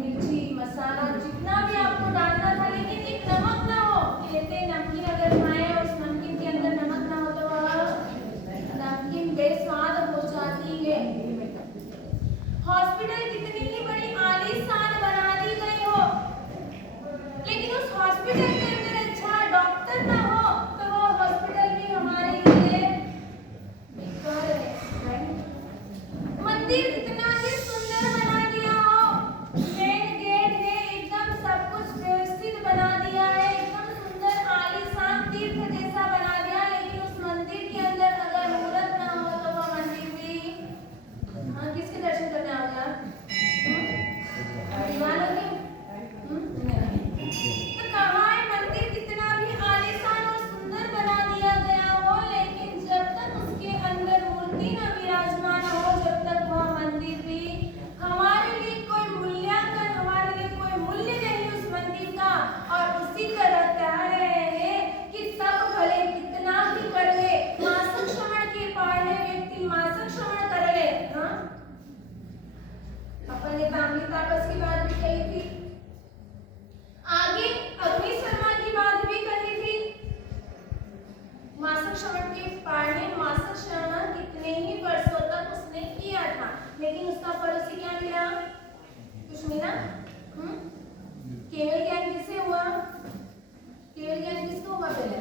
मिर्ची मसाला जितना भी आपको डालना था, लेकिन एक नमक ना हो। कहते नमकीन अगर खाएं और उस नमकीन के अंदर नमक ना हो तो वह नमकीन बेस्वाद हो जाती है। हॉस्पिटल कितनी ही बड़ी आलीशान बना दी गई हो, लेकिन उस हॉस्पिटल के अंदर अच्छा डॉक्टर ना हो तो वो हॉस्पिटल भी हमारे लिए बेकार है। मंदिर कितना ही सुंदर बना दिया हो, मेन गेट है एकदम सब कुछ व्यवस्थित बना दिया है, एकदम सुंदर आलीशान तीर्थ जैसा बना दिया, लेकिन उस मंदिर के अंदर अगर मूर्त ना हो तो वो मंदिर भी किसके दर्शन करने आओगे आप? दीवानों के? तो कहाँ है मंदिर कितना भी आलीशान और सुंदर बना दिया गया हो, लेकिन जब तक उसके अंदर मूर्ति न विराजमान हो, जब तक वह मंदिर भी हमारे लिए कोई मूल्यांकन, हमारे लिए कोई मूल्य नहीं उस मंदिर का। और उसी तरह कह रहे हैं कि सब भले कितना ही कर ले, मासिक श्रवण के पाढ़े व्यक्ति मासिक श्रवण कर ले। हाँ, अपन ने ताम्रलिप्त तापस की बात भी कही थी, आगे अग्नि शर्मा की बात भी कही थी। मासिक श्रवण के पाढ़े मासिक श्रवण कितने ही वर्षों तक उसने किया था, लेकिन उसका फल उसे क्या मिला? कुछ मिला? केवल ज्ञान किससे हुआ? केवल ज्ञान किसको हुआ पहले?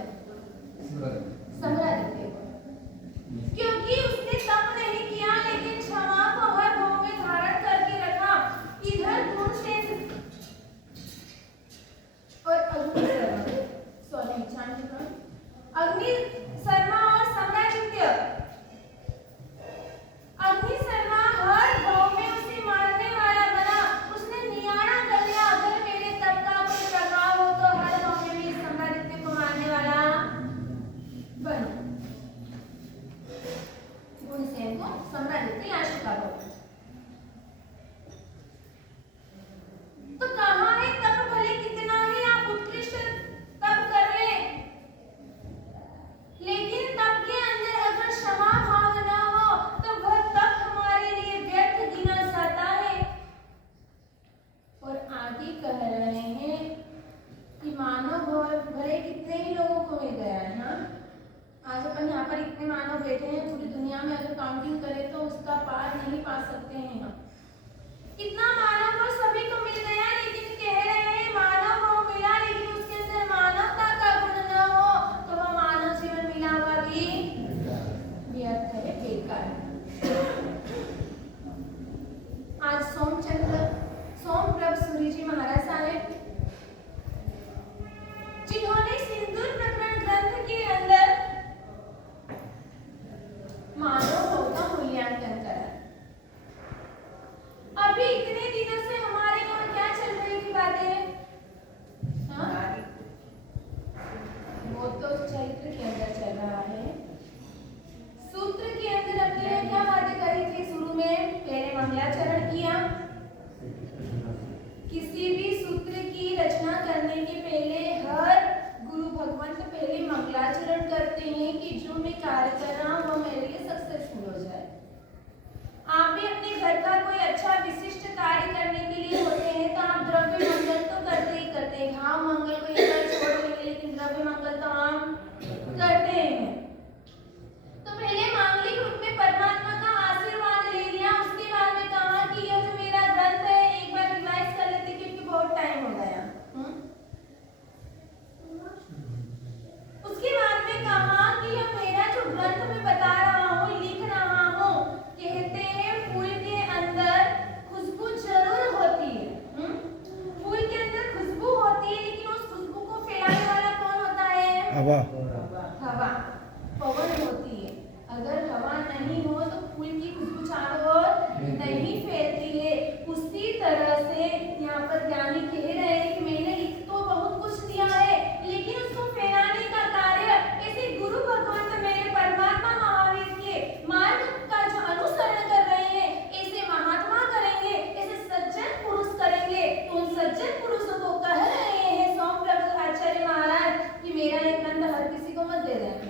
सम्रादित्य को। क्योंकि उसने तप नहीं किया, लेकिन क्षमा को हर भाव में धारण करके रखा। इधर धूम्रसेन और अग्नि शर्मा और सम्रादित्य, अग्नि शर्मा हर भाव में उसे मारने वाला बना। उसने नियारा कर लिया, अगर मेरे तप का कोई प्रभाव हो तो हर भाव में भी सम्रादित्य को मारने वाला बना। धूम्रसेन को सम्रादित्य याचिका को। तो कहाँ है तप? भले कितना ही आप उत्कृष्ट तप कर ले, लेकिन तप के अंदर अगर क्षमा भाव ना हो तो वह तप हमारे लिए व्यर्थ गिना जाता है। और आगे कह रहे हैं कि मानव भले कितने ही लोगों को मिल गया है। हाँ, आज अपन यहाँ पर इतने मानव बैठे हैं, पूरी दुनिया में अगर काउंटिंग करें तो उसका पार नहीं पा सकते हैं हम। कितना मानव और सभी को मिल गया, लेकिन कह रहे हैं मानव को मिला, लेकिन उसके अंदर मानवता का गुण न हो तो वह मानव जीवन मिला हुआ भी व्यर्थ है, बेकार है। आज सोमप्रभ सूरी जी महाराज आए, जिन्होंने सिंदूर प्रकरण ग्रंथ के अंदर मानव भाव का मूल्यांकन करा। अभी इतने दिनों से हमारे यहाँ क्या चल रही थी बातें? हाँ, वो तो चैत्र के अंदर चल रहा है। सूत्र के अंदर अपने करते हैं। तो पहले मांगलिक रूप में परमात्मा का आशीर्वाद ले लिया, उसके बाद में कहा कि यह जो मेरा ग्रंथ है एक बार रिवाइज कर लेते क्योंकि बहुत टाइम हो गया। उसके बाद में कहा कि यह मेरा जो ग्रंथ मैं बता रहा हूँ, लिख रहा हूँ, कहते हैं फूल के अंदर खुशबू जरूर होती है। फूल के अंदर खुशबू होती है, लेकिन उस खुशबू को फैलाने वाला कौन होता है? हवा। हवा, पवन होती है। अगर हवा नहीं हो तो फूल की खुशबू चारों ओर नहीं फैलती है। उसी तरह से यहाँ पर ज्ञानी कह रहे हैं कि मैंने लिख तो बहुत कुछ दिया है, लेकिन उसको फैलाने का कार्य ऐसे गुरु भगवंत मेरे परमात्मा महावीर के मार्ग का जो अनुसरण कर रहे हैं, ऐसे महात्मा करेंगे, ऐसे सज्जन पुरुष करेंगे। तो उन सज्जन पुरुषों को कह रहे हैं सोमप्रभ आचार्य महाराज कि मेरा ये ग्रंथ हर किसी को मत दे देना।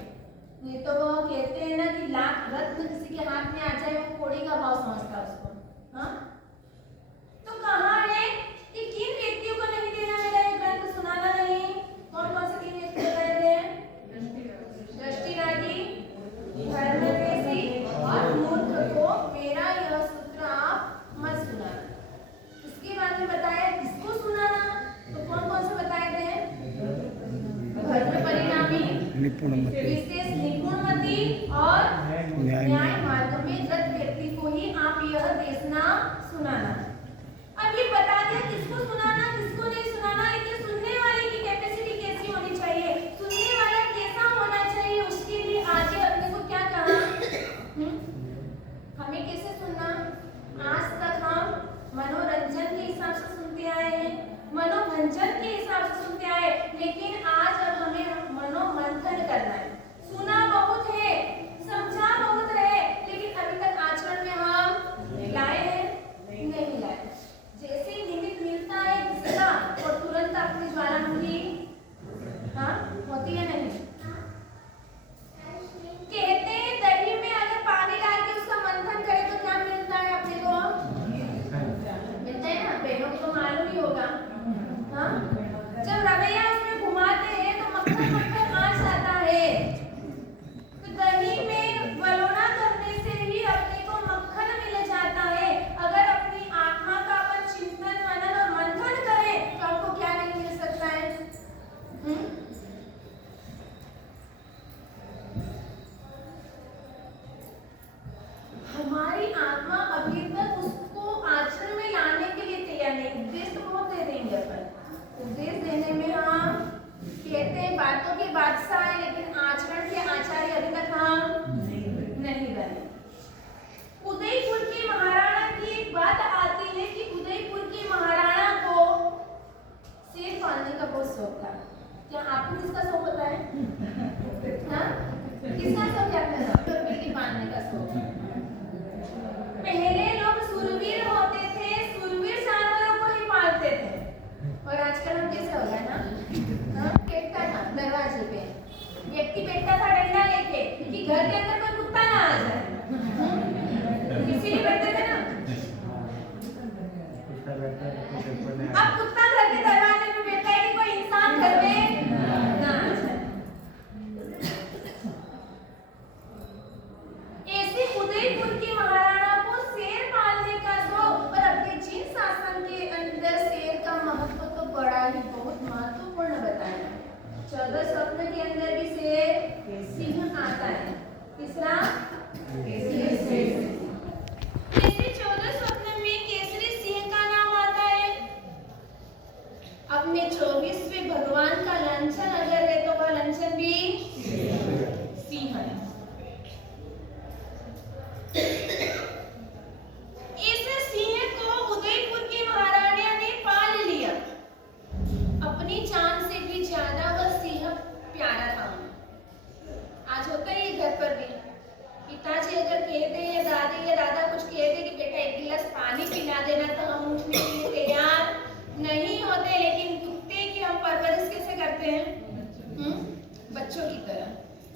नहीं तो वो कहते हैं ना कि लाख रत्न किसी के हाथ में आ जाए वो कोड़ी का भाव समझता उसको। हाँ, तो कहा है कि किन व्यक्तियों को नहीं देना मेरा ये ग्रंथ, सुनाना नहीं। कौन कौन से 3 व्यक्ति बताए थे? दृष्टिरागी, धर्मद्वेषी और मूर्ख को मेरा यह सूत्र आप मत सुनाना। उसके बाद में बताया किसको सुनाना, तो कौन कौन से बताए थे? धर्म परिणामी, निपुणमति, विशेष निपुणमति और न्याय मार्ग में रत व्यक्ति को ही आप यह देशना सुनाना। अब ये बता दिया किसको सुनाना किसको नहीं सुनाना, लेकिन सुनने वाले की कैपेसिटी कैसी होनी चाहिए, सुनने वाला कैसा होना चाहिए, उसके लिए आगे अपने को क्या कहा, हमें कैसे सुनना। आज तक हम मनोरंजन के हिसाब से सुनते आए हैं, मनोभंजन के हिसाब से सुनते आए, लेकिन आज अब हमें मनोमंथन करना है। सुना बहुत है, समझा बहुत है, लेकिन अभी तक आचरण में हम लाए हैं नहीं लाए। जैसे ही निमित्त मिलता है किसी का और तुरंत अपनी ज्वालामुखी होती है नहीं। कहते हैं दही में अगर पानी डाल के उसका मंथन करे तो क्या मिलता है अपने को? मिलता है ना, बहनों को तो मालूम ही होगा। हाँ, जब रवैया उसमें घुमाते हैं तो मक्खन मक्खन आ जाता है। तो दही में वलोना करने से ही अपने को मक्खन मिल जाता है। अगर अपनी आत्मा का अपन चिंतन मनन और मंथन करें तो आपको क्या नहीं मिल सकता है? हमारी आत्मा अभी तक उसको आचरण में लाने के लिए तैयार नहीं। उपदेश तो बहुत दे देंगे अपन, उपदेश देने में हम कहते हैं बातों के बादशाह है, लेकिन आचरण के आचार्य अभी तक हम नहीं बने। उदयपुर की महाराणा की एक बात आती है कि उदयपुर की महाराणा को शेर पालने का बहुत शौक था। क्या आपको किसका शौक होता है? किसका शौक है अपने? बिल्ली पालने का शौक। पहले लोग सुरवीर होते थे, सुरवीर जानवरों को ही पालते थे, और आजकल हम कैसे हो गए ना, बैठता था दरवाजे पे, व्यक्ति बैठता था डंडा लेके कि घर के अंदर कोई कुत्ता ना आ जाए, इसीलिए बैठते थे ना। अब कुत्ता घर के दरवाजे पे बैठता है कि कोई इंसान घर में ना आ जाए। ऐसे उदयपुर की महाराणा को शेर पालने का शौक, और अपने जीन शासन के अंदर शेर का महत्व तो बड़ा ही बहुत महत्वपूर्ण बताया। 14 स्वप्न के अंदर भी शेर सिंह आता है। तीसरा केसरी 14 स्वप्न में केसरी सिंह का नाम आता है। अपने 24वें भगवान का लांछन अगर है तो वह लांछन भी सिंह है। इस सिंह को उदयपुर की महारानी ने पाल लिया। अपनी जान से भी ज्यादा वह सिंह प्यारा था। आज होता है घर पर भी, पिताजी अगर कहते या दादा कुछ कहते कि बेटा एक गिलास पानी पिला देना, तो हम उठने के लिए तैयार नहीं होते, लेकिन कुत्ते की हम परवरिश कैसे करते हैं? बच्चों की तरह।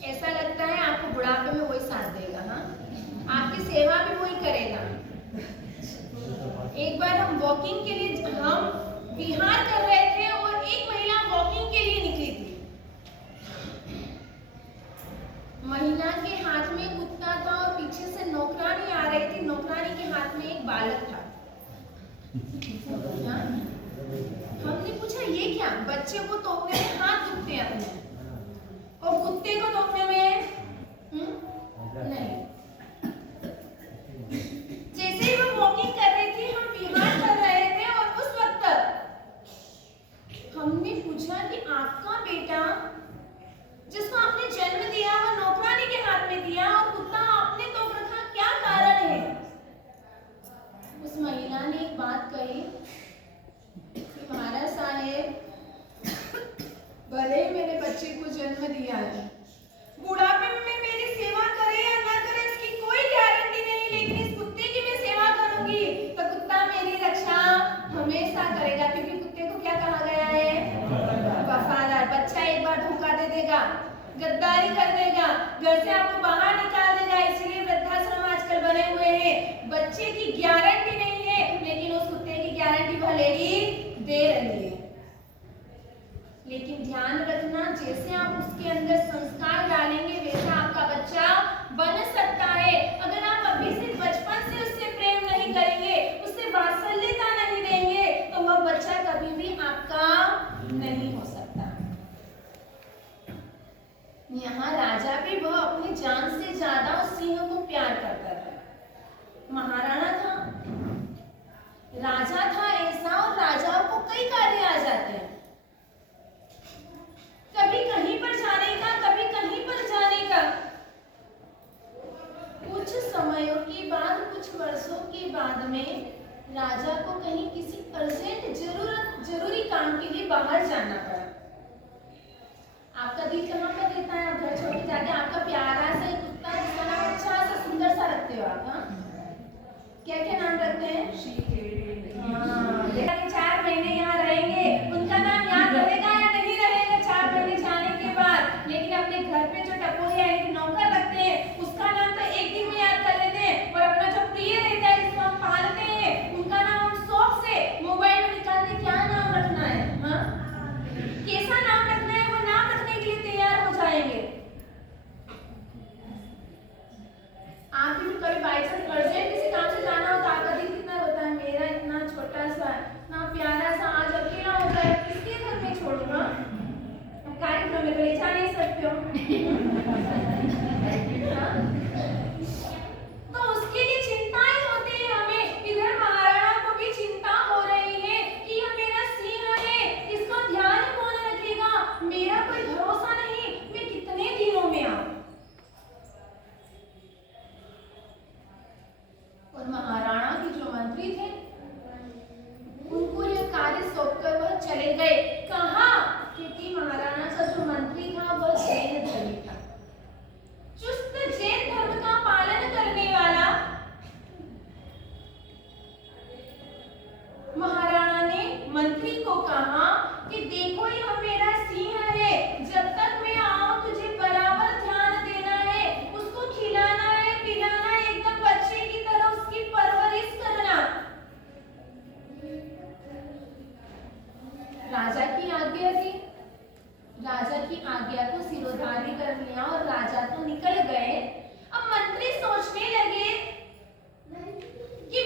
ऐसा लगता है आपको बुढ़ापे में वही साथ देगा। हाँ, आपकी सेवा भी वही करेगा। एक बार हम वॉकिंग के लिए हम बिहार कर रहे थे और एक महिला वॉकिंग के लिए निकली थी। के हाथ में कुत्ता था और पीछे से नौकरानी आ रही थी। नौकरानी के हाथ में एक बालक था। हमने पूछा ये क्या? बच्चे को तोपने में हाथ दुखते हैं अपने, और कुत्ते को तोपने में नहीं। जैसे ही वो वॉकिंग कर रही थी, हम विहार कर रहे थे, और उस वक्त हमने पूछा कि आपका बेटा जिसको आपने जन्म दिया वो नौकरानी के हाथ में दिया और कुत्ता आपने तोप रखा, क्या कारण है? उस महिला ने एक बात कही कि महाराज साहेब, भले ही मेरे बच्चे को जन्म दिया है, बुढ़ापे में मेरी सेवा करे या ना करे इसकी कोई गारंटी नहीं, लेकिन इस कुत्ते की मैं सेवा करूंगी तो कुत्ता मेरी रक्षा हमेशा करेगा, क्योंकि कुत्ते को क्या कहा गया है? वफादार। बच्चा एक बार धोखा दे देगा, गद्दारी कर देगा, घर से आपको बाहर निकाल देगा। इसलिए वृद्धाश्रम आजकल बने हुए हैं। बच्चे की गारंटी नहीं है, लेकिन उस कुत्ते की गारंटी भलेही दे रही है। लेकिन ध्यान रखना, जैसे आप उसके अंदर संस्कार डालेंगे वैसा आपका बच्चा बन सकता है। अगर आप अभी से बचपन से उससे प्रेम नहीं करेंगे, उससे वात्सल्यता नहीं देंगे, तो वह बच्चा कभी भी आपका नहीं हो सकता। यहाँ राजा भी वह अपनी जान से ज्यादा उस सिंह को प्यार करता था। महाराणा था, राजा था ऐसा, और राजाओं को कई कार्य आ जाते हैं, कभी कहीं पर जाने का, कभी कहीं पर जाने का। कुछ समयों के बाद, कुछ वर्षों के बाद में राजा को कहीं किसी अर्जेंट जरूरी काम के लिए बाहर जाना पड़ा। आपका दिल कहाँ पर रहता है? आप घर छोड़ के जाके आपका प्यारा सा कुत्ता जिसका नाम अच्छा सा सुंदर सा रखते हो आप, क्या क्या नाम रखते हैं? 4 महीने यहाँ रहेंगे, उनका नाम याद रहेगा या नहीं रहेगा 4 महीने जाने के बाद? लेकिन अपने घर पे जो टपोरिया यानी नौकर रखते हैं, उसका नाम तो एक दिन में याद कर लेते हैं, और अपना जो प्रिय रहता है जिसको हम पालते हैं, उनका नाम हम शौक से मोबाइल में निकालते क्या नाम रखना है, कैसा नाम रखना है, वो नाम रखने के लिए तैयार हो जाएंगे। आप भी कभी बाई चांस अर्जेंट किसी काम से जाना हो तो आपका दिल कितना रोता है? मेरा इतना छोटा सा, इतना प्यारा सा आज अकेला होता है, किसके घर में छोड़ूंगा? कार्यक्रम में तो ले जा नहीं सकते हो। तो उसके लिए चिंताएं होती है हमें। इधर महाराणा को भी चिंता हो रही है कि यह मेरा सिंह है, इसका ध्यान कौन रखेगा? मेरा कोई भरोसा नहीं, मैं कितने दिनों में आऊं? और महाराणा के जो मंत्री थे उनको यह कार्य सौंपकर वह चले गए। कहा? क्योंकि महाराणा का जो मंत्री था वह जैन धर्मी था, चुस्त जैन धर्म का पालन करने वाला। महाराणा ने मंत्री को कहा कि देखो यह मेरा सिंह है, जब तक मैं आऊं तुझे बराबर ध्यान देना है, उसको खिलाना है, पिलाना है, एकदम बच्चे की तरह उसकी परवरिश करना। राजा की आज्ञा थी, राजा की आज्ञा को सिरोधार्य कर लिया और राजा तो निकल गए। अब मंत्री सोचने लगे कि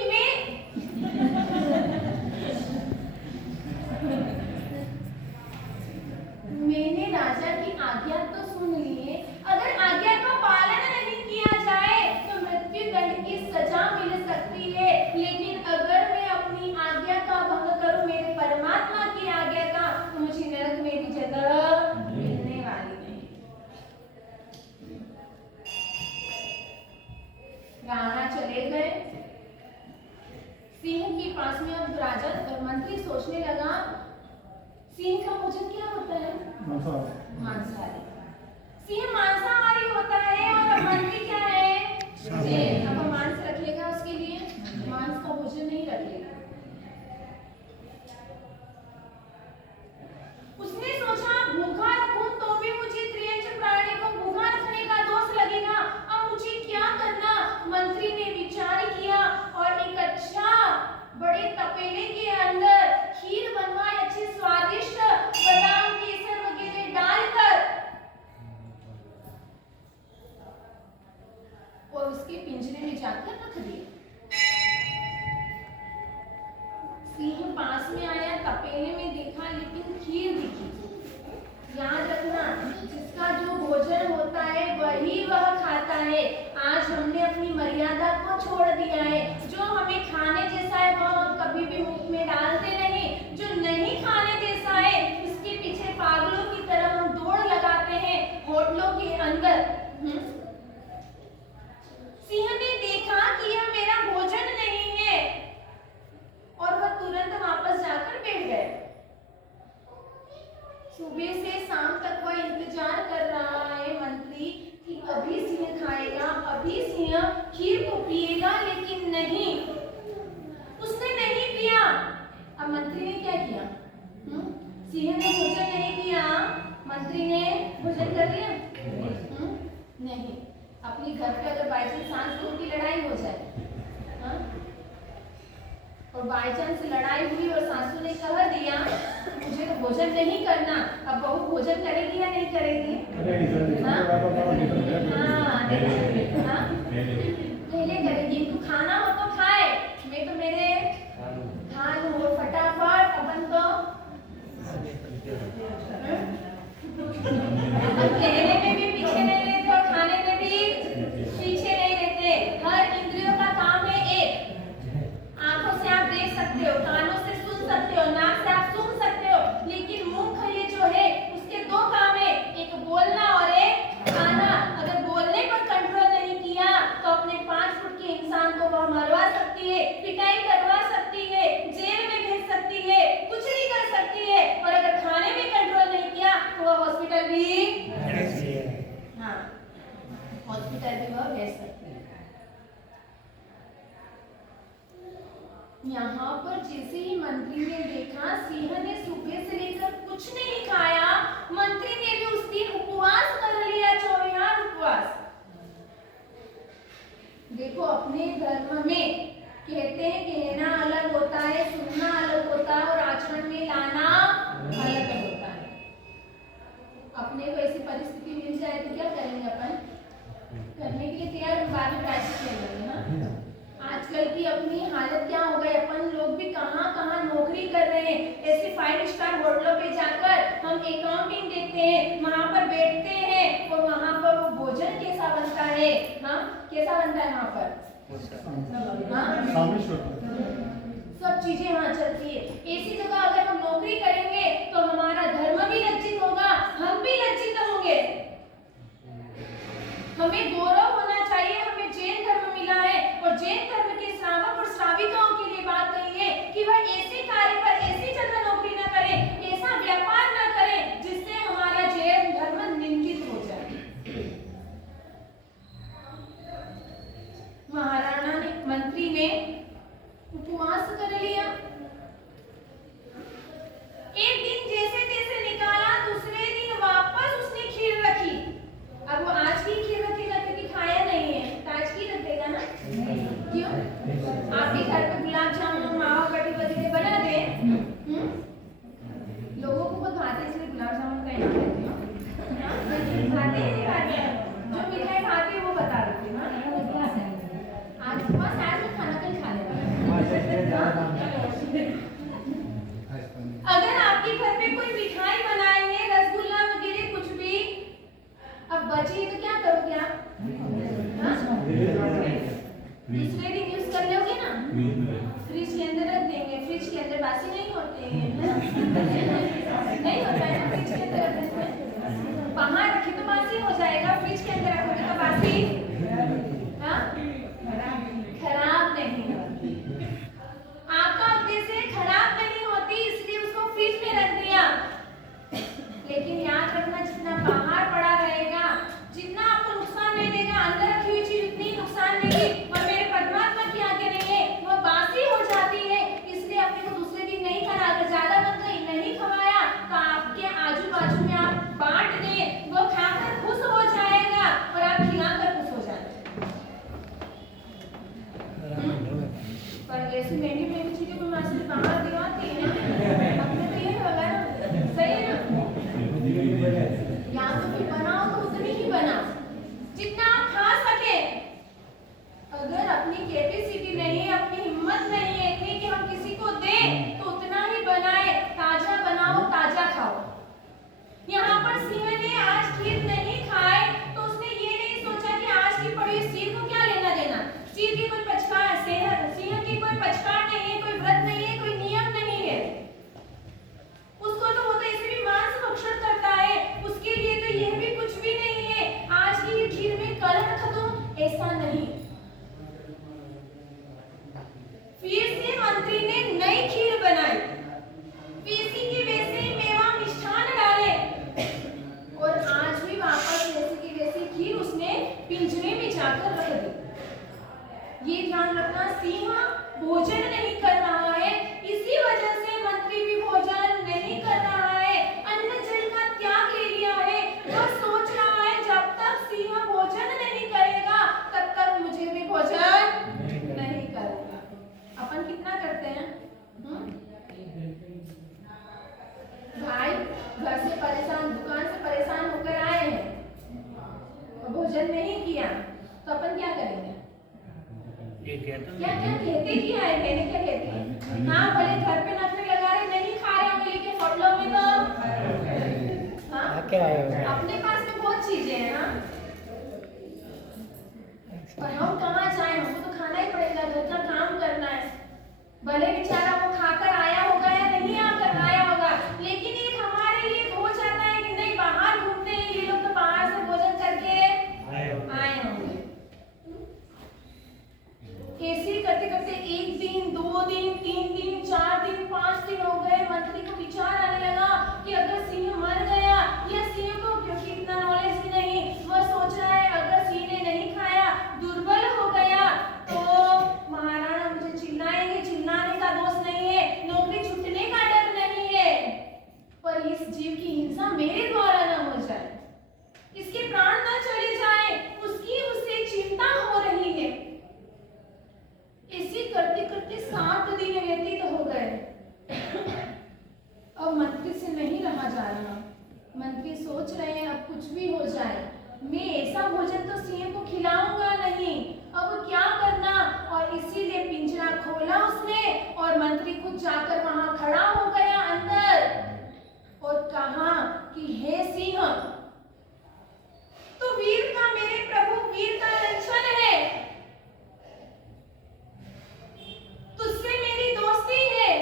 मैंने राजा की आज्ञा तो सुन ली है, अगर आज्ञा का पालन नहीं किया जाए तो मृत्यु दंड की सजा मिल सकती है, लेकिन अगर मैं अपनी आज्ञा का भंग करूं, मेरे परमात्मा की आज्ञा का, तो मुझे नरक में भी जगह मिलने वाली नहीं। राणा चले गए सिंह के पास में। अब राजा मंत्री सोचने लगा, सिंह का भोजन क्या होता है? मांसाहारी। सिंह मांसाहारी होता है और मंत्री क्या है? जैन। अब मांस रख लेगा उसके लिए, मांस का भोजन नहीं रख लेगा। उसने सोचा भूखा रखूं तो भी मुझे त्रियंच प्राणी को भूखा रखने का दोष लगेगा, अब मुझे क्या करना? मंत्री ने विचार किया और एक अच्छा बड़े तपेले के अंदर खीर बनवाई, अच्छी स्वादिष्ट बादाम केसर वगैरह डालकर पिंजरे में जाकर रख दिया। सिंह पास में आया, तपेले में देखा, लेकिन खीर दिखी। याद रखना, जिसका जो भोजन होता है वही वह खाता है। आज हमने अपनी मर्यादा को छोड़ दिया है। जो हमें खाने जैसा है वह हम कभी भी मुंह में डालते नहीं। जो नहीं खाने जैसा है उसके पीछे पागलों की तरह हम दौड़ लगाते हैं होटलों के अंदर। सिंह ने देखा कि यह मेरा भोजन नहीं है और वह तुरंत वापस जाकर बैठ गए। सुबह से शाम तक वह इंतजार कर रहा है मंत्री कि अभी सिंह खाएगा, अभी सिंह खीर को पिएगा, लेकिन नहीं, उसने नहीं पिया। अब मंत्री ने क्या किया? सिंह ने भोजन नहीं किया, मंत्री ने भोजन कर लिया? नहीं। अपनी घर पे अगर बाई चांस सास-बहू की लड़ाई हो जाए और बाई चांस लड़ाई हुई और सासू ने कह दिया मुझे तो भोजन नहीं करना, अब बहू भोजन करेगी या नहीं करेगी? पहले करेगी। इनको खाना हो तो खाए, मैं तो मेरे खा लूं फटाफट। अपन तो कहने में भी पीछे नहीं रहते और खाने में भी पीछे नहीं रहते। हर इंद्रियों का काम है एक। आंखों से आप देख सकते हो, कानों से सुन सकते हो, नाक से आप सूंघ सकते हो, लेकिन मुंह ये जो है उसके दो काम है, एक बोलना और एक खाना। अगर बोलने पर कंट्रोल नहीं किया तो अपने 5 फुट के इंसान को वह मरवा सकती है, पिटाई करवा सकती है, जेल में भेज सकती है, कुछ नहीं कर सकती है। और अगर खाने में कंट्रोल नहीं किया तो वह हॉस्पिटल भी हॉस्पिटल भी वह भेज सकती है। यहाँ पर जैसे ही मंत्री ने देखा सिंह ने सुबह से लेकर कुछ नहीं खाया, मंत्री ने भी उस दिन उपवास कर लिया, 24 उपवास। देखो अपने धर्म में कहते हैं कहना अलग होता है, सुनना अलग होता है और आचरण में लाना अलग होता है। अपने को ऐसी परिस्थिति मिल जाए तो क्या करेंगे? अपन करने के लिए तैयार, बाद में प्रायश्चित करेंगे ना। आजकल की अपनी हालत क्या हो गई, अपन लोग भी कहाँ नौकरी कर रहे हैं। ऐसे 5 स्टार होटलों पे जाकर हम अकाउंटिंग देखते हैं, वहां पर बैठते हैं और वहां पर वो भोजन कैसा बनता है? कैसा बनता है वहां पर? सब चीजें वहां चलती है। ऐसी जगह अगर हम नौकरी करेंगे तो हमारा धर्म भी लज्जित होगा, हम भी लज्जित होंगे। हमें गौरव होना चाहिए, हमें जैन धर्म मिला है और जैन धर्म के श्रावक और श्राविकाओं के लिए बात कही है कि वह ऐसे कार्य पर ऐसी जगह नौकरी न करें, ऐसा व्यापार न करें जिससे हमारा जैन धर्म निंदित हो जाए। महाराणा ने, मंत्री ने उपवास कर लिया। एक दिन जैसे तैसे निकाला, दूसरे दिन वापस उसने खीर रखी। अब वो आज की खीर रखेगा क्योंकि खाया नहीं है, तो आज की रखेगा ना? क्यों? आपके घर पे गुलाब जामुन, मावा बाटी वगैरह बना दे, लोगों को बहुत भाते हैं, इसलिए गुलाब जामुन का इनाम देते हो। भाते हैं, खाते हैं, जो मिठाई खाते हैं वो बता देते हैं। आज बस आज में खाना कल खा लेगा। अगर आपके घर पे कोई मिठाई बनाई है, रसगुल्ला वगैरह कुछ भी, अब बची तो क्या करोगे आप? दूसरे दिन यूज कर लोगे ना, फ्रिज के अंदर रख देंगे। फ्रिज के अंदर बासी नहीं होते हैं, नहीं होता है ना फ्रिज के अंदर रखने में। बाहर रखे तो बासी हो जाएगा, फ्रिज के अंदर रखोगे तो बासी खराब नहीं होती। आपका उद्देश्य खराब नहीं होती, इसलिए उसको फ्रिज में रख दिया। लेकिन याद रखना, जितना बाहर पड़ा रहेगा, जितना आपको नुकसान नहीं देगा, अंदर रखी हुई चीज उतनी नुकसान देगी। और मेरे परमात्मा की आज्ञा नहीं है, वह बासी हो जाती है। इसलिए अपने को दूसरे दिन नहीं खाना। अगर ज्यादा बन गई, नहीं खवाया, तो आपके आजू बाजू में आप बांट दें, वो खाकर खुश हो जाएगा और आप खिलाकर खुश हो जाएंगे। पर ऐसी महंगी चीजें कोई मास्टर बाहर दिलाती है, अपने तो ये होगा ना, सही है ना? या तो फिर बनाओ तो उतनी ही बनाओ जितना आप खा सके। अपनी कैपेसिटी नहीं है, अपनी हिम्मत नहीं है इतनी कि हम किसी को दें तो उतना ही बनाए, ताजा बनाओ ताजा खाओ। यहाँ पर सिंह ने आज खीर नहीं खाए तो उसने ये नहीं सोचा कि आज की पड़ी सिंह को क्या लेना देना। सिंह की कोई पचकार, सिंह की कोई पचकार नहीं है, कोई व्रत नहीं है, कोई नियम नहीं है। उसको तो वो तो ऐसे भी मांस भक्षण करता है, उसके लिए तो यह भी कुछ भी नहीं है। आज की खीर में कल रख दूं, ऐसा नहीं। फिर से मंत्री ने नई खीर बनाई, वैसी की वैसे ही मेवा मिष्ठान डाले और आज भी वापस वैसी की वैसी खीर उसने पिंजरे में जाकर रख दी। ये ध्यान रखना, सिंह भोजन नहीं कर रहा है, इसी वजह से मंत्री भी भोजन नहीं कर रहा है, अन्न जल का त्याग ले लिया है। वो सोच रहा है जब तक सिंह भोजन नहीं करेगा तब तक मुझे भी भोजन नहीं करेगा। अपन कितना करते हैं? भाई घर से परेशान, दुकान से परेशान होकर आए हैं और भोजन नहीं किया तो अपन क्या करेंगे? क्या क्या कहते क्या है, मैंने क्या कहती है? हाँ भले घर पे नखरे लगा रहे, नहीं खा रहे होंगे लेकिन होटलों में तो हाँ क्या है, अपने पास में बहुत चीजें हैं। हाँ पर हम कहाँ जाएं, हमको तो खाना ही पड़ेगा, घर का काम करना है। भले बेचारा वो खाकर आया होगा या नहीं आकर आया होगा, लेकिन एक हमारे लिए हो जाता है कि नहीं बाहर घूमते हैं ये लोग तो बाहर से भोजन करके आए होंगे। ऐसे करते करते 1 दिन 2 दिन 3 दिन 4 दिन 5 दिन हो गए। मंत्री को विचार आने लगा कि अगर सिंह मर गया या सिंह को, क्योंकि इतना नॉलेज भी नहीं, वह सोच रहा है अगर सिंह ने नहीं खाया, दुर्बल हो गया तो महाराणा मुझे चिल्लाएंगे, चिल्लाने का दोष नहीं है, नौकरी छूटने का डर नहीं है, पर इस जीव की हिंसा मेरे द्वारा न हो जाए, इसके प्राण न चले जाए, उसकी उससे चिंता हो रही है। इसी करते करते 7 दिन व्यतीत हो गए। अब मंत्री से नहीं रहा जा रहा। मंत्री सोच रहे हैं अब कुछ भी हो जाए, मैं ऐसा भोजन तो सिंह को खिलाऊंगा नहीं, अब क्या करना। और इसीलिए पिंजरा खोला उसने और मंत्री खुद जाकर वहां खड़ा हो गया अंदर और कहा कि हे सिंह, तो वीर का, मेरे प्रभु वीर का लक्षण है, तुझसे मेरी दोस्ती है,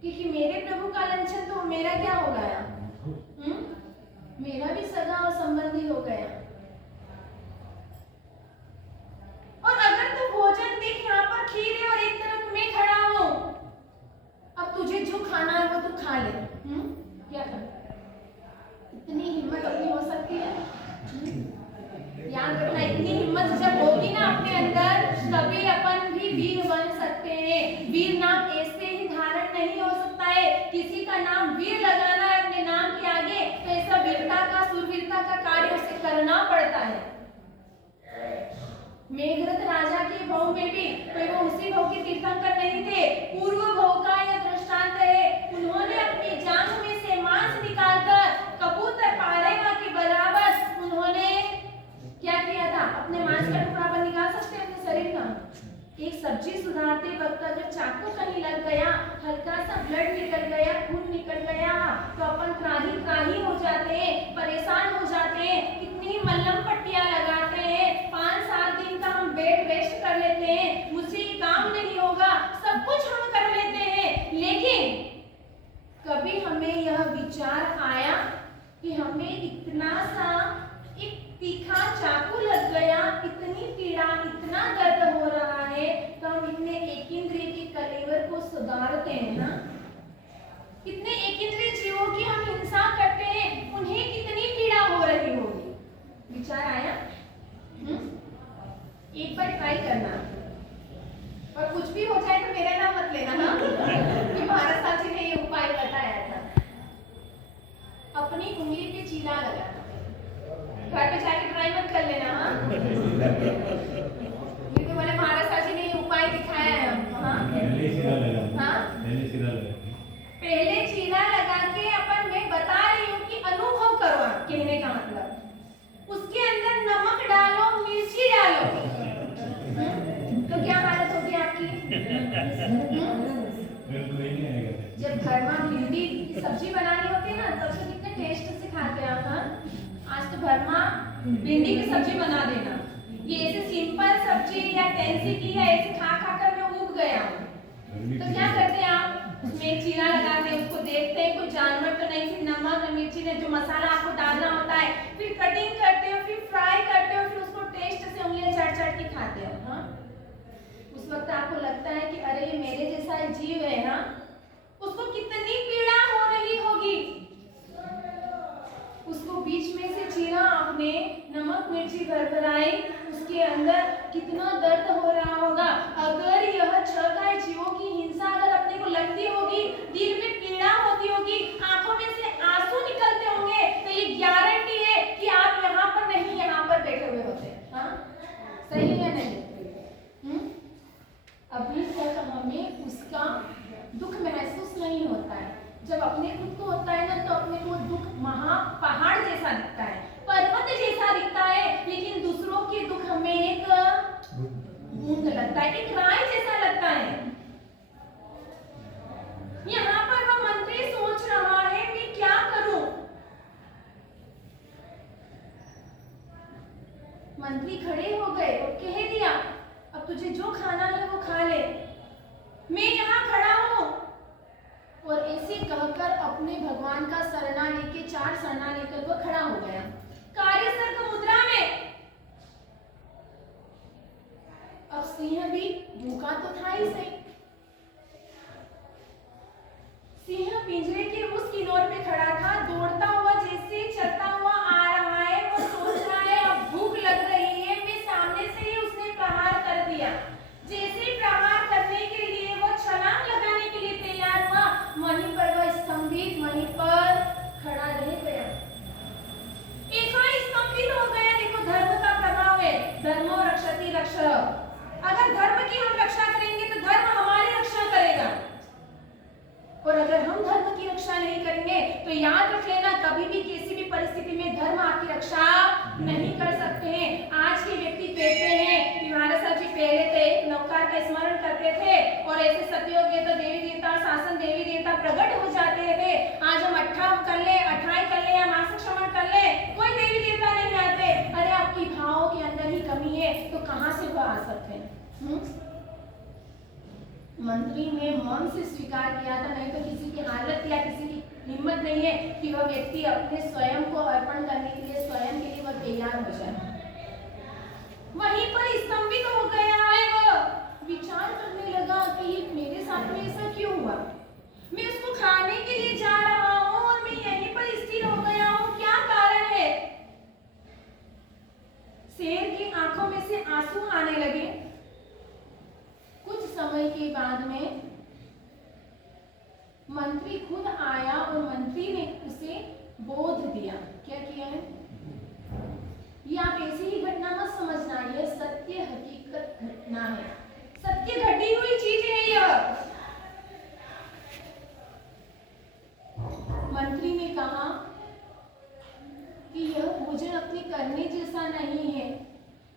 क्योंकि मेरे प्रभु का लंचन तो मेरा क्या हो गया? मेरा भी सगा और संबंधी हो गया। और अगर तू भोजन देख, यहाँ पर खीर है और एक तरफ मैं खड़ा हूं, अब तुझे जो खाना है वो तू खा ले। क्या कर? इतनी हिम्मत अपनी हो सकती है? याद रखना, इतनी हिम्मत जब होगी ना अपने अंदर तभी अपन भी वीर बन सकते हैं। वीर नाम ऐसे ही धारण नहीं हो सकता है, किसी का नाम वीर लगाना है अपने नाम के आगे तो ऐसा वीरता का, सुरवीरता का कार्य उसे करना पड़ता है। मेघरथ राजा के भाव में भी कोई वो उसी भाव के तीर्थंकर नहीं थे, पूर्व भाव का यह दृष्टांत है। उन्होंने अपनी जांघ में से मांस निकालकर कबूतर पारेवा के बराबर उन्होंने क्या किया था? अपने मांस का टुकड़ा पर निकाल सकते हैं अपने शरीर का। एक सब्जी सुधारते वक्त अगर चाकू कहीं लग गया, हल्का सा ब्लड निकल गया, खून निकल गया तो अपन त्राही हो जाते हैं, परेशान हो जाते हैं, कितनी मल्लम पट्टियां लगाते हैं, 5-7 दिन का हम बेड रेस्ट कर लेते हैं, मुझसे ये काम नहीं होगा, सब कुछ हम कर लेते हैं। लेकिन कभी हमें यह विचार आया कि हमें इतना सा एक तीखा चाकू लग गया, इतनी पीड़ा, इतना दर्द हो रहा है, तो हम इतने एक इंद्रिय के कलेवर को सुधारते हैं ना। कितने एक इंद्रिय जीवों की हम हिंसा करते हैं, उन्हें कितनी पीड़ा हो रही होगी। विचार आया? एक बार ट्राई करना, और कुछ भी हो जाए तो मेरा नाम मत लेना ना कि महाराज साहब जी ने ये उपाय बताया था। अपनी उंगली पे चीला लगाना, घर पे जाके ट्राई मत कर लेना। हाँ ये तो बोले महाराज साहब जी ने ये उपाय दिखाया है। पहले चीला लगा के अपन, मैं बता रही हूँ कि अनुभव करो, कहने का मतलब उसके अंदर नमक डालो, मिर्ची डालो, सब्जी बनानी होती है ना तब तो कितने टेस्ट से खाते हैं आप। हाँ, आज तो घर में भिंडी की सब्जी बना देना, ये ऐसे सिंपल सब्जी या टेंसी की या ऐसे खा खा कर मैं उब गया हूँ। तो क्या करते हैं आप, उसमें चीरा लगाते हैं, उसको देखते हैं कोई जानवर तो नहीं, फिर नमक मिर्ची ने जो मसाला आपको डालना होता है, फिर कटिंग करते हो, फिर फ्राई करते हो, फिर उसको टेस्ट से उंगलियां चाट चाट के खाते हो। हाँ, उस वक्त आपको लगता है कि अरे ये मेरे जैसा जीव है। हाँ, उसको कितनी पीड़ा हो रही होगी। उसको बीच में से चीरा आपने, नमक मिर्ची भरभराई, उसके अंदर कितना दर्द हो रहा होगा। अगर यह छह जीवों की हिंसा अगर अपने को लगती होगी, दिल में पीड़ा होती होगी, आंखों में से आंसू निकलते होंगे, तो ये गारंटी है कि आप यहाँ पर नहीं, यहाँ पर बैठे हुए होते। हाँ, सही है नहीं? अभी तक हमें उसका दुख महसूस नहीं होता है। जब अपने खुद को होता है ना तो अपने को दुख महा पहाड़ जैसा दिखता है, पर्वत जैसा दिखता है, लेकिन दूसरों के दुख हमें एक बूंद लगता है, एक राय जैसा लगता है। यहाँ पर वह मंत्री सोच रहा है मैं क्या करूं। मंत्री खड़े हो गए और कह दिया अब तुझे जो खाना है वो खा ले, मैं यहाँ खड़ा हूं। और ऐसे कहकर अपने भगवान का शरणा लेके, 4 शरणा लेकर वो खड़ा हो गया कार्यसर्ग मुद्रा में। अब सिंह भी भूखा तो था ही सही। सिंह पिंजरे के उस किनारे पे खड़ा था, दौड़ता हुआ जैसे चलता हुआ आ रहा है। वो सोच रहा है अब भूख लग रही है, मैं सामने से ही उसने प्रहार कर दिया। जैसे प्रहार करने के लिए वो छलांग लगाने के लिए तैयार हुआ, वहीं पर वह स्तंभित, वहीं पर खड़ा रह गया। ऐसा स्तंभित हो गया। देखो धर्म का प्रभाव है, धर्मो रक्षति रक्षः। अगर धर्म की हम रक्षा करेंगे तो धर्म हमारी रक्षा करेगा, और अगर हम धर्म की रक्षा नहीं करेंगे तो याद रख लेना कभी भी किसी भी परिस्थिति में धर्म आपकी रक्षा नहीं कर सकते हैं। आज के व्यक्ति कहते हैं कि महाराज साहब जी पहले तो एक नौकार का स्मरण करते थे और ऐसे सतयुग तो देवी देवता शासन देवी देवता प्रकट हो जाते थे। आज हम 28 कर ले, 28 कर ले या मासिक क्षमण कर ले, कोई देवी देवता नहीं आते। अरे आपकी भावों के अंदर ही कमी है तो कहां से वो आ सकते हैं? मंत्री ने मन से स्वीकार किया था, नहीं तो किसी की हालत या किसी की हिम्मत नहीं है कि वह व्यक्ति अपने स्वयं को अर्पण करने के लिए, स्वयं के लिए वह तैयार हो जाए। वहीं पर स्तंभित हो गया है। वो विचार करने लगा कि मेरे साथ में ऐसा क्यों हुआ, मैं उसको खाने के लिए जा रहा हूँ और मैं यहीं पर स्थिर हो गया हूँ, क्या कारण है? शेर की आंखों में से आंसू आने लगे। कुछ समय के बाद में मंत्री खुद आया और मंत्री ने उसे बोध दिया। क्या किया है? ये आप ऐसी ही घटना मत समझना, यह सत्य हकीकत घटना है, सत्य घटी हुई चीज है यह। मंत्री ने कहा कि यह भोजन अपने करने जैसा नहीं है,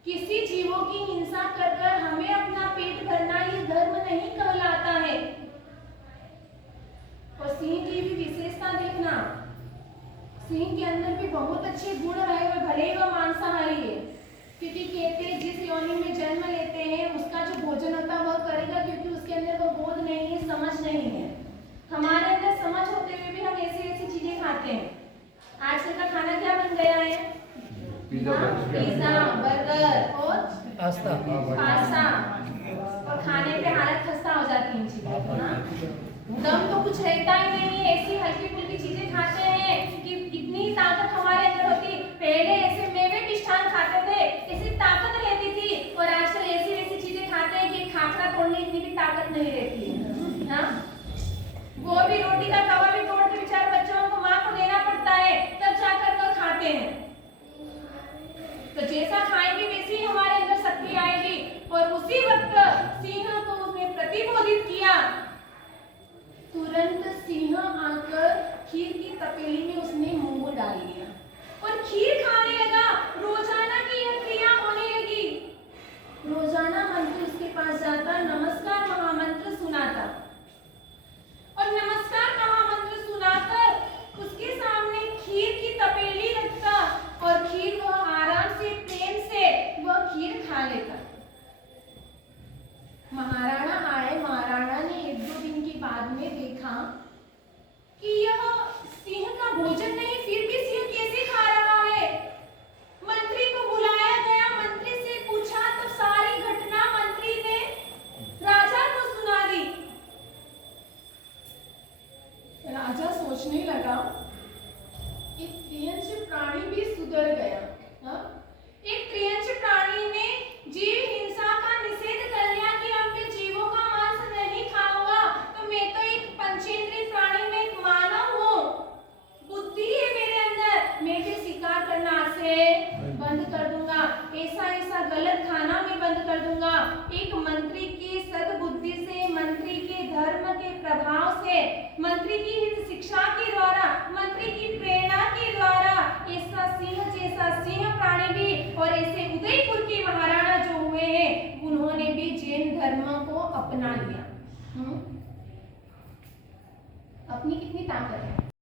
किसी जीवों की हिंसा कर हमें अपना पेट भरना ये धर्म नहीं कहलाता है। और सिंह की भी विशेषता देखना, सिंह के अंदर भी बहुत अच्छे गुण रहे हुए, भले ही वह मांसाहारी है, क्योंकि कहते हैं जिस योनि में जन्म लेते हैं उसका जो भोजन होता है वह करेगा, क्योंकि उसके अंदर वो बोध नहीं है, समझ नहीं है। हमारे अंदर समझ होते हुए भी हम ऐसी ऐसी चीजें खाते हैं। आजकल का खाना क्या बन गया है? पिज्जा, बर्गर और पास्ता, और खाने पे हालत खस्ता हो जाती है इन चीजों को ना। दम तो कुछ रहता ही नहीं है, ऐसी हल्की फुल्की चीजें खाते हैं कि इतनी ताकत हमारे अंदर होती। पहले ऐसे मेवे मिष्ठान खाते थे, ऐसी ताकत रहती थी, और आजकल ऐसी ऐसी चीजें खाते हैं कि खाखरा तोड़ने इतनी भी ताकत नहीं रहती है ना। वो भी रोटी का तवा भी तोड़ के बेचारे बच्चों को माँ को देना पड़ता है, तब जाकर वो खाते हैं। तो जैसा खाएंगे वैसे ही हमारे अंदर शक्ति आएगी। और उसी वक्त सिंह को उसने प्रतिबोधित किया। तुरंत सिंह आकर खीर की तपेली में उसने मुंह डाल दिया और खीर खाने लगा। रोजाना की यह क्रिया होने लगी। रोजाना मंत्री उसके पास जाता, नमस्कार महामंत्र सुनाता, और नमस्कार महामंत्र सुनाकर बाद में देखा कि यह सिंह का भोजन नहीं, फिर भी सिंह कैसे खा रहा है। मंत्री को बुलाया गया, मंत्री से पूछा तो सारी घटना मंत्री ने राजा को सुना दी। राजा सोचने लगा, एक त्रियंश प्राणी भी सुधर गया। एक त्रियंश प्राणी ने जीव हिंसा का निषेध कर लिया कि अब मैं जीवों का मांस नहीं खाऊंगा, तो मैं तो एक पंचेंद्रिय प्राणी में एक मानव हूँ, बुद्धि है मेरे अंदर, मैं भी शिकार करना से बंद कर दूंगा, ऐसा गलत खाना मैं बंद कर दूंगा। एक मंत्री की सद्बुद्धि से, मंत्री के धर्म के प्रभाव से, मंत्री की हित शिक्षा के द्वारा, मंत्री की प्रेरणा के द्वारा ऐसा सिंह जैसा सिंह प्राणी भी, और ऐसे उदयपुर के महाराणा जो हुए हैं, उन्होंने भी जैन धर्म को अपना लिया।